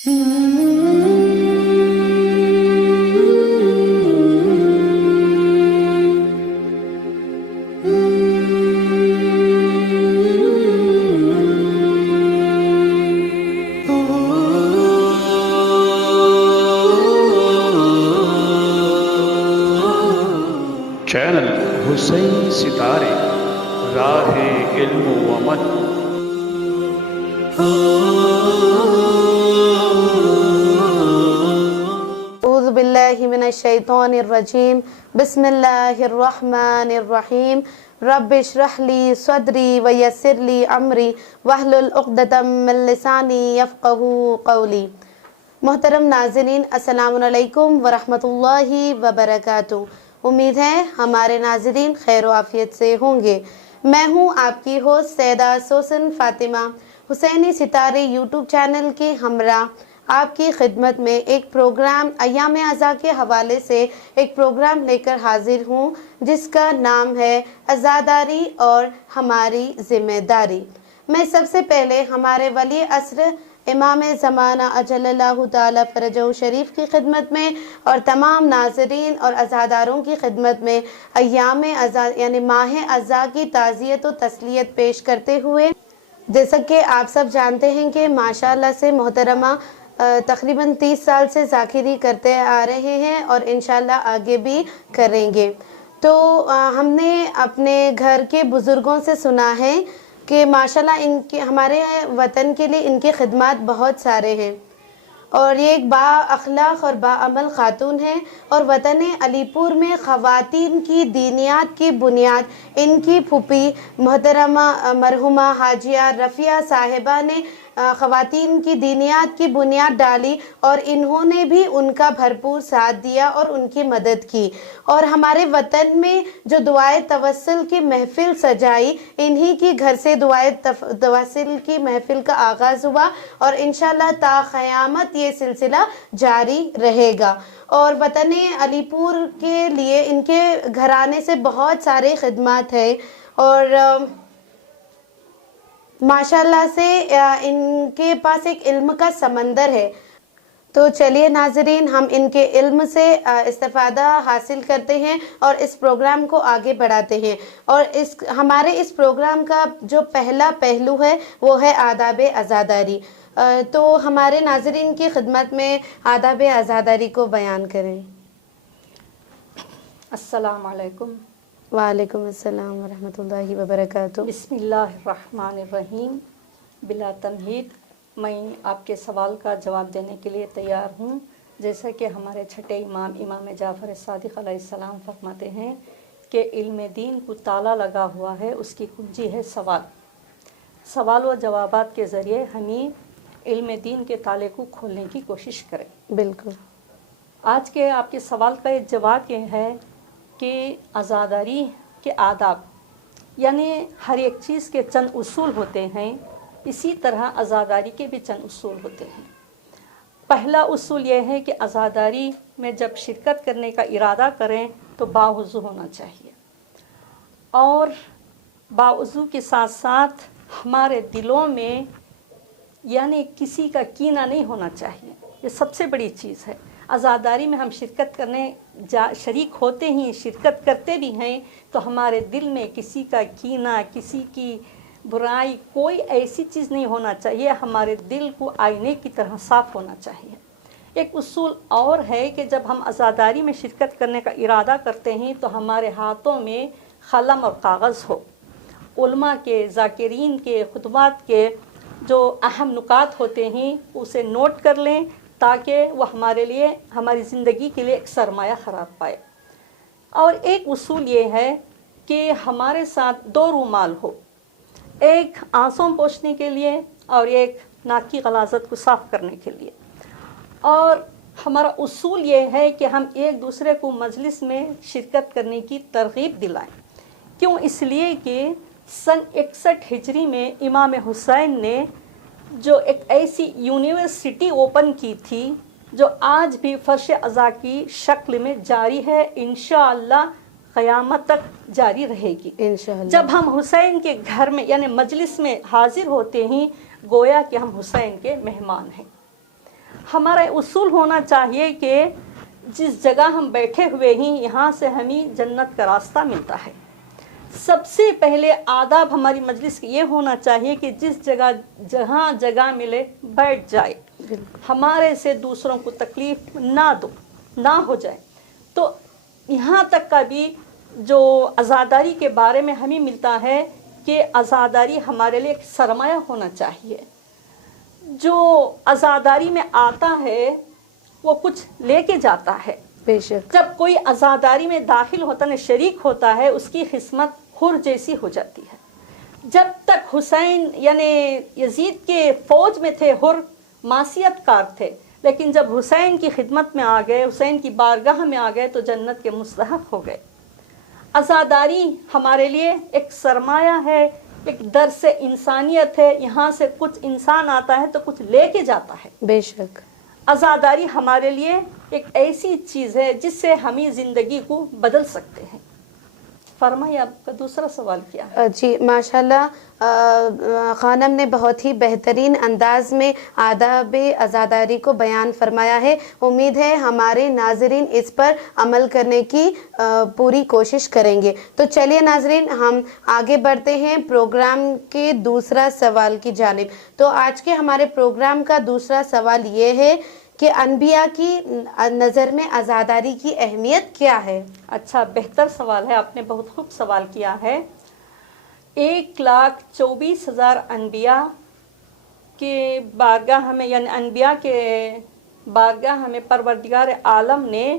Channel حسین ستارے راہ علم و عمل۔ اعوذ باللہ من الشیطان الرجیم، بسم اللہ الرحمن الرحیم۔ رب اشرح لی صدری ویسر لی امری واحلل عقدۃ من لسانی یفقہوا قولی۔ محترم ناظرین، السلام علیکم ورحمۃ اللہ وبرکاتہ۔ امید ہے ہمارے ناظرین خیر و عافیت سے ہوں گے۔ میں ہوں آپ کی ہوسٹ سیدہ سوسن فاطمہ، حسینی ستارے یوٹیوب چینل کے ہمراہ آپ کی خدمت میں ایک پروگرام ایام عزا کے حوالے سے ایک پروگرام لے کر حاضر ہوں، جس کا نام ہے عزاداری اور ہماری ذمہ داری۔ میں سب سے پہلے ہمارے ولی عصر امام زمانہ اجل اللہ تعالی فرجہ شریف کی خدمت میں اور تمام ناظرین اور عزاداروں کی خدمت میں ایام عزا یعنی ماہ عزا کی تعزیت و تسلیت پیش کرتے ہوئے، جیسا کہ آپ سب جانتے ہیں کہ ماشاءاللہ سے محترمہ تقریباً 30 سال سے ذاکری کرتے آ رہے ہیں اور انشاءاللہ آگے بھی کریں گے۔ تو ہم نے اپنے گھر کے بزرگوں سے سنا ہے کہ ماشاءاللہ ان کے ہمارے وطن کے لیے ان کی خدمات بہت سارے ہیں، اور یہ ایک با اخلاق اور با عمل خاتون ہیں، اور وطن علی پور میں خواتین کی دینیات کی بنیاد ان کی پھوپھی محترمہ مرحومہ حاجیہ رفیہ صاحبہ نے خواتین کی دینیات کی بنیاد ڈالی، اور انہوں نے بھی ان کا بھرپور ساتھ دیا اور ان کی مدد کی، اور ہمارے وطن میں جو دعائے توسل کی محفل سجائی، انہی کی گھر سے دعائے توسل کی محفل کا آغاز ہوا، اور انشاءاللہ تا قیامت یہ سلسلہ جاری رہے گا۔ اور وطن علی پور کے لیے ان کے گھرانے سے بہت سارے خدمات ہیں، اور ماشاءاللہ سے ان کے پاس ایک علم کا سمندر ہے۔ تو چلیے ناظرین، ہم ان کے علم سے استفادہ حاصل کرتے ہیں اور اس پروگرام کو آگے بڑھاتے ہیں، اور ہمارے اس پروگرام کا جو پہلا پہلو ہے وہ ہے آداب عزاداری۔ تو ہمارے ناظرین کی خدمت میں آداب عزاداری کو بیان کریں۔ السلام علیکم۔ وعلیکم السلام ورحمۃ اللہ وبرکاتہ۔ بسم اللہ الرحمن الرحیم۔ بلا تمہید میں آپ کے سوال کا جواب دینے کے لیے تیار ہوں۔ جیسا کہ ہمارے چھٹے امام جعفر صادق علیہ السلام فرماتے ہیں کہ علم دین کو تالا لگا ہوا ہے، اس کی کنجی ہے سوال۔ سوال و جوابات کے ذریعے ہمیں علم دین کے تالے کو کھولنے کی کوشش کریں۔ بالکل۔ آج کے آپ کے سوال کا ایک جواب یہ ہے کہ عزاداری کے آداب، یعنی ہر ایک چیز کے چند اصول ہوتے ہیں، اسی طرح عزاداری کے بھی چند اصول ہوتے ہیں۔ پہلا اصول یہ ہے کہ عزاداری میں جب شرکت کرنے کا ارادہ کریں تو باوضو ہونا چاہیے، اور باوضو کے ساتھ ساتھ ہمارے دلوں میں یعنی کسی کا کینہ نہیں ہونا چاہیے۔ یہ سب سے بڑی چیز ہے۔ عزاداری میں ہم شرکت کرنے شریک ہوتے ہیں، شرکت کرتے بھی ہیں، تو ہمارے دل میں کسی کا کینہ، کسی کی برائی، کوئی ایسی چیز نہیں ہونا چاہیے۔ ہمارے دل کو آئینے کی طرح صاف ہونا چاہیے۔ ایک اصول اور ہے کہ جب ہم عزاداری میں شرکت کرنے کا ارادہ کرتے ہیں تو ہمارے ہاتھوں میں قلم اور کاغذ ہو، علماء کے، ذاکرین کے، خطبات کے جو اہم نکات ہوتے ہیں اسے نوٹ کر لیں، تاکہ وہ ہمارے لیے، ہماری زندگی کے لیے ایک سرمایہ قرار پائے۔ اور ایک اصول یہ ہے کہ ہمارے ساتھ 2 رومال ہو، ایک آنسوں پوچھنے کے لیے اور ایک ناک کی غلاظت کو صاف کرنے کے لیے۔ اور ہمارا اصول یہ ہے کہ ہم ایک دوسرے کو مجلس میں شرکت کرنے کی ترغیب دلائیں۔ کیوں؟ اس لیے کہ سن 61 ہجری میں امام حسین نے جو ایک ایسی یونیورسٹی اوپن کی تھی جو آج بھی فرش عزا کی شکل میں جاری ہے، انشاءاللہ قیامت تک جاری رہے گی انشاءاللہ۔ جب ہم حسین کے گھر میں یعنی مجلس میں حاضر ہوتے ہیں، گویا کہ ہم حسین کے مہمان ہیں۔ ہمارا اصول ہونا چاہیے کہ جس جگہ ہم بیٹھے ہوئے ہیں یہاں سے ہمیں جنت کا راستہ ملتا ہے. سب سے پہلے آداب ہماری مجلس کی یہ ہونا چاہیے کہ جس جگہ جہاں جگہ ملے بیٹھ جائے, ہمارے سے دوسروں کو تکلیف نہ ہو جائے. تو یہاں تک کا بھی جو عزاداری کے بارے میں ہمیں ملتا ہے کہ عزاداری ہمارے لیے ایک سرمایہ ہونا چاہیے. جو عزاداری میں آتا ہے وہ کچھ لے کے جاتا ہے. بے شک. جب کوئی عزاداری میں داخل ہوتا ہے, شریک ہوتا ہے, اس کی قسمت حر جیسی ہو جاتی ہے. جب تک حسین یعنی یزید کے فوج میں تھے حر معصیت کار تھے, لیکن جب حسین کی خدمت میں آ گئے, حسین کی بارگاہ میں آ گئے تو جنت کے مستحق ہو گئے. عزاداری ہمارے لیے ایک سرمایہ ہے, ایک درس انسانیت ہے. یہاں سے کچھ انسان آتا ہے تو کچھ لے کے جاتا ہے. بے شک. عزاداری ہمارے لیے ایک ایسی چیز ہے جس سے ہمیں زندگی کو بدل سکتے ہیں. فرمائیے آپ کا دوسرا سوال کیا ہے؟ جی ماشاءاللہ خانم نے بہت ہی بہترین انداز میں آداب عزاداری کو بیان فرمایا ہے. امید ہے ہمارے ناظرین اس پر عمل کرنے کی پوری کوشش کریں گے. تو چلیے ناظرین ہم آگے بڑھتے ہیں پروگرام کے دوسرا سوال کی جانب. تو آج کے ہمارے پروگرام کا دوسرا سوال یہ ہے کہ انبیاء کی نظر میں عزاداری کی اہمیت کیا ہے؟ اچھا, بہتر سوال ہے, آپ نے بہت خوب سوال کیا ہے. 1,24,000 انبیاء کے بارگاہ ہمیں یعنی انبیاء کے بارگاہ ہمیں پروردگار عالم نے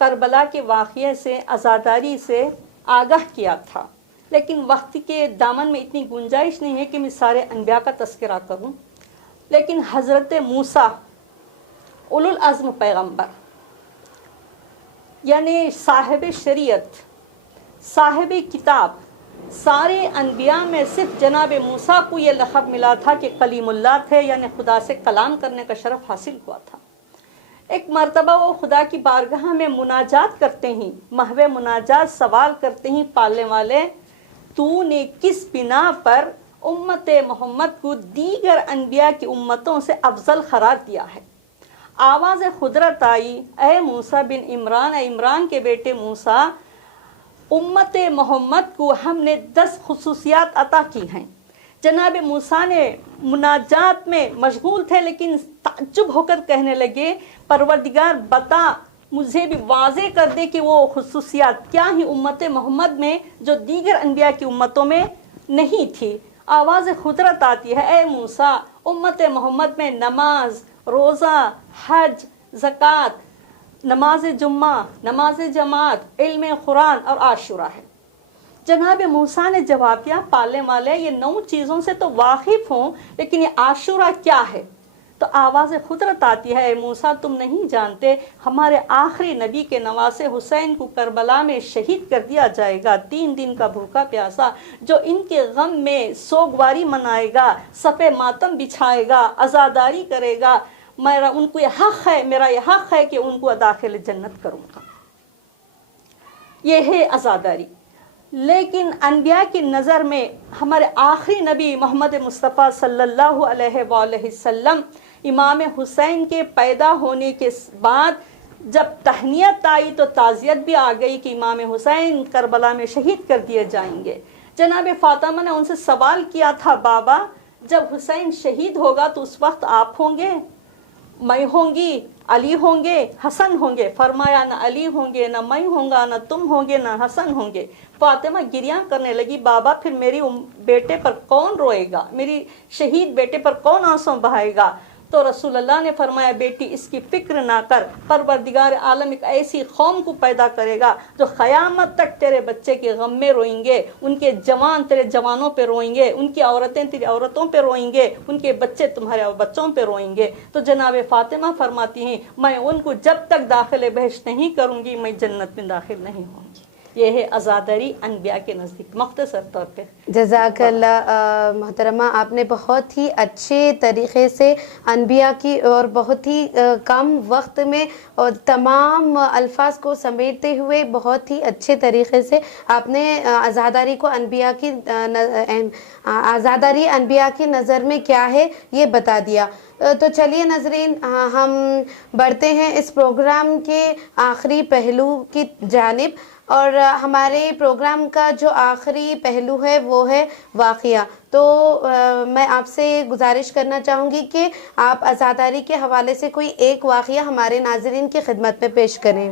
کربلا کے واقعے سے عزاداری سے آگاہ کیا تھا. لیکن وقت کے دامن میں اتنی گنجائش نہیں ہے کہ میں سارے انبیاء کا تذکرہ کروں. لیکن حضرت موسیٰ اولو العزم پیغمبر یعنی صاحب شریعت, صاحب کتاب, سارے انبیاء میں صرف جناب موسیٰ کو یہ لقب ملا تھا کہ کلیم اللہ تھے, یعنی خدا سے کلام کرنے کا شرف حاصل ہوا تھا. ایک مرتبہ وہ خدا کی بارگاہ میں مناجات کرتے ہیں, محو مناجات سوال کرتے ہیں, پالنے والے تو نے کس بنا پر امت محمد کو دیگر انبیاء کی امتوں سے افضل قرار دیا ہے؟ آواز قدرت آئی, اے موسیٰ بن عمران, اے عمران کے بیٹے موسیٰ, امت محمد کو ہم نے 10 خصوصیات عطا کی ہیں. جناب موسیٰ نے مناجات میں مشغول تھے لیکن تعجب ہو کر کہنے لگے, پروردگار بتا, مجھے بھی واضح کر دے کہ وہ خصوصیات کیا ہیں امت محمد میں جو دیگر انبیاء کی امتوں میں نہیں تھی. آواز قدرت آتی ہے, اے موسیٰ, امت محمد میں نماز, روزہ, حج, زکوٰۃ, نماز جمعہ, نماز جماعت, علم قرآن اور عاشورہ ہے. جناب موسیٰ نے جواب دیا, پالنے والے یہ 9 چیزوں سے تو واقف ہوں لیکن یہ عاشورہ کیا ہے؟ تو آواز قدرت آتی ہے, اے موسیٰ تم نہیں جانتے, ہمارے آخری نبی کے نواسے حسین کو کربلا میں شہید کر دیا جائے گا. 3 دن کا بھوکا پیاسا جو ان کے غم میں سوگواری منائے گا, صفے ماتم بچھائے گا, عزاداری کرے گا, میرا ان کو یہ حق ہے, میرا یہ حق ہے کہ ان کو داخل جنت کروں گا. یہ ہے عزاداری. لیکن انبیاء کی نظر میں ہمارے آخری نبی محمد مصطفیٰ صلی اللہ علیہ وآلہ وسلم امام حسین کے پیدا ہونے کے بعد جب تہنیت آئی تو تعزیت بھی آ گئی کہ امام حسین کربلا میں شہید کر دیے جائیں گے. جناب فاطمہ نے ان سے سوال کیا تھا, بابا جب حسین شہید ہوگا تو اس وقت آپ ہوں گے, میں ہوں گی, علی ہوں گے, حسن ہوں گے؟ فرمایا نہ علی ہوں گے, نہ میں ہوں گا, نہ تم ہوں گے, نہ حسن ہوں گے. فاطمہ گریاں کرنے لگی, بابا پھر میری بیٹے پر کون روئے گا, میری شہید بیٹے پر کون آنسو بہائے گا؟ تو رسول اللہ نے فرمایا, بیٹی اس کی فکر نہ کر, پروردگار عالم ایک ایسی قوم کو پیدا کرے گا جو قیامت تک تیرے بچے کے غم میں روئیں گے, ان کے جوان تیرے جوانوں پہ روئیں گے, ان کی عورتیں تیری عورتوں پہ روئیں گے, ان کے بچے تمہارے بچوں پہ روئیں گے. تو جناب فاطمہ فرماتی ہیں, میں ان کو جب تک داخل بہشت نہیں کروں گی میں جنت میں داخل نہیں ہوں گی. یہ ہے عزاداری انبیاء کے نزدیک مختصر طور پہ. جزاک اللہ محترمہ، آپ نے بہت ہی اچھے طریقے سے انبیاء کی اور بہت ہی کم وقت میں اور تمام الفاظ کو سمیٹتے ہوئے بہت ہی اچھے طریقے سے آپ نے عزاداری کو عزاداری انبیاء کی نظر میں کیا ہے یہ بتا دیا. تو چلیے ناظرین، ہم بڑھتے ہیں اس پروگرام کے آخری پہلو کی جانب، اور ہمارے پروگرام کا جو آخری پہلو ہے وہ ہے واقعہ. تو میں آپ سے گزارش کرنا چاہوں گی کہ آپ عزاداری کے حوالے سے کوئی ایک واقعہ ہمارے ناظرین کی خدمت میں پیش کریں.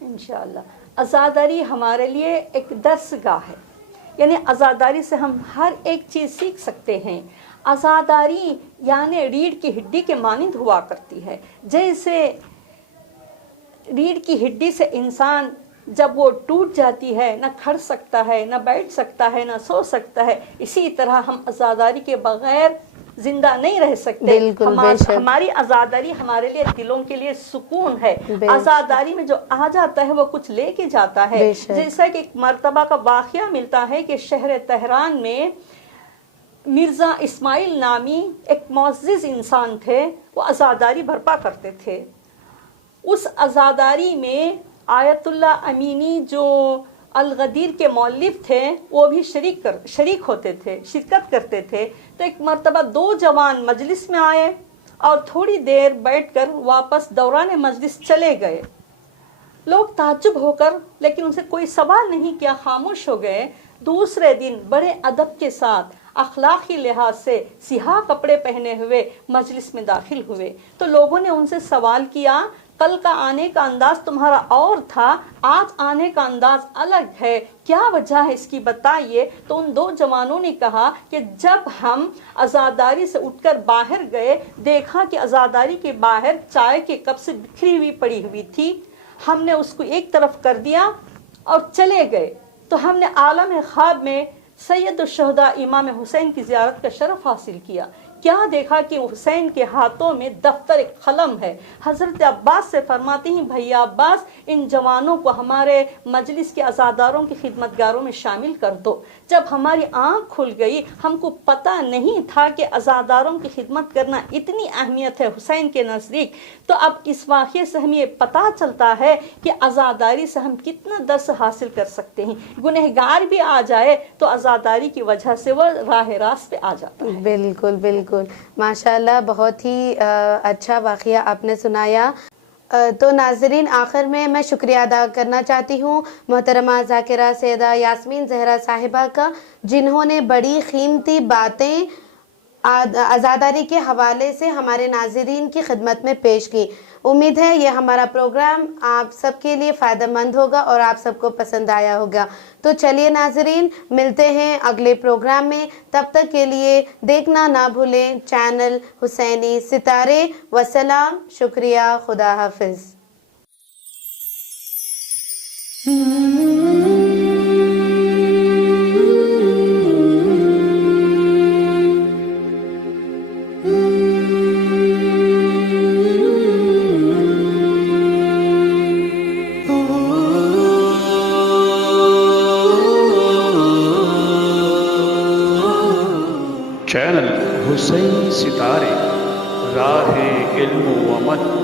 انشاءاللہ. عزاداری ہمارے لیے ایک درس گاہ ہے، یعنی عزاداری سے ہم ہر ایک چیز سیکھ سکتے ہیں. عزاداری یعنی ریڑھ کی ہڈی کے مانند ہوا کرتی ہے. جیسے ریڑھ کی ہڈی سے انسان جب وہ ٹوٹ جاتی ہے نہ کھڑ سکتا ہے، نہ بیٹھ سکتا ہے، نہ سو سکتا ہے، اسی طرح ہم عزاداری کے بغیر زندہ نہیں رہ سکتے. ہماری عزاداری ہمارے لیے دلوں کے لیے سکون ہے. عزاداری میں جو آ جاتا ہے وہ کچھ لے کے جاتا ہے. جیسا کہ ایک مرتبہ کا واقعہ ملتا ہے کہ شہر تہران میں مرزا اسماعیل نامی ایک معزز انسان تھے، وہ عزاداری برپا کرتے تھے. اس عزاداری میں آیت اللہ امینی جو الغدیر کے مؤلف تھے وہ بھی شریک ہوتے تھے، شرکت کرتے تھے. تو ایک مرتبہ دو جوان مجلس میں آئے اور تھوڑی دیر بیٹھ کر واپس دوران مجلس چلے گئے. لوگ تعجب ہو کر لیکن ان سے کوئی سوال نہیں کیا، خاموش ہو گئے. دوسرے دن بڑے ادب کے ساتھ اخلاقی لحاظ سے سیاہ کپڑے پہنے ہوئے مجلس میں داخل ہوئے. تو لوگوں نے ان سے سوال کیا، کل کا آنے کا انداز تمہارا اور تھا، آج آنے کا انداز الگ ہے، کیا وجہ ہے اس کی بتائیے. تو ان دو جوانوں نے کہا کہ جب ہم عزاداری سے اٹھ کر باہر گئے، دیکھا کہ عزاداری کے باہر چائے کے کپ سے بکھری ہوئی پڑی ہوئی تھی. ہم نے اس کو ایک طرف کر دیا اور چلے گئے. تو ہم نے عالم خواب میں سید الشہداء امام حسین کی زیارت کا شرف حاصل کیا. کیا دیکھا کہ حسین کے ہاتھوں میں دفتر ایک قلم ہے. حضرت عباس سے فرماتے ہیں، بھیا عباس، ان جوانوں کو ہمارے مجلس کے عزاداروں کی خدمتگاروں میں شامل کر دو. جب ہماری آنکھ کھل گئی، ہم کو پتہ نہیں تھا کہ عزاداروں کی خدمت کرنا اتنی اہمیت ہے حسین کے نزدیک. تو اب اس واقعے سے ہمیں پتہ چلتا ہے کہ عزاداری سے ہم کتنا درس حاصل کر سکتے ہیں. گنہگار بھی آ جائے تو عزاداری کی وجہ سے وہ راہ راست پہ آ جاتا ہے. بالکل بالکل، ماشاءاللہ، بہت ہی اچھا واقعہ آپ نے سنایا. تو ناظرین، آخر میں شکریہ ادا کرنا چاہتی ہوں محترمہ ذاکرہ سیدہ یاسمین زہرا صاحبہ کا، جنہوں نے بڑی قیمتی باتیں عزاداری کے حوالے سے ہمارے ناظرین کی خدمت میں پیش کی. امید ہے یہ ہمارا پروگرام آپ سب کے لیے فائدہ مند ہوگا اور آپ سب کو پسند آیا ہوگا. تو چلیے ناظرین، ملتے ہیں اگلے پروگرام میں. تب تک کے لیے دیکھنا نہ بھولیں چینل حسینی ستارے. وسلام، شکریہ، خدا حافظ. چینل حسین ستارے، راہ علم و عمل.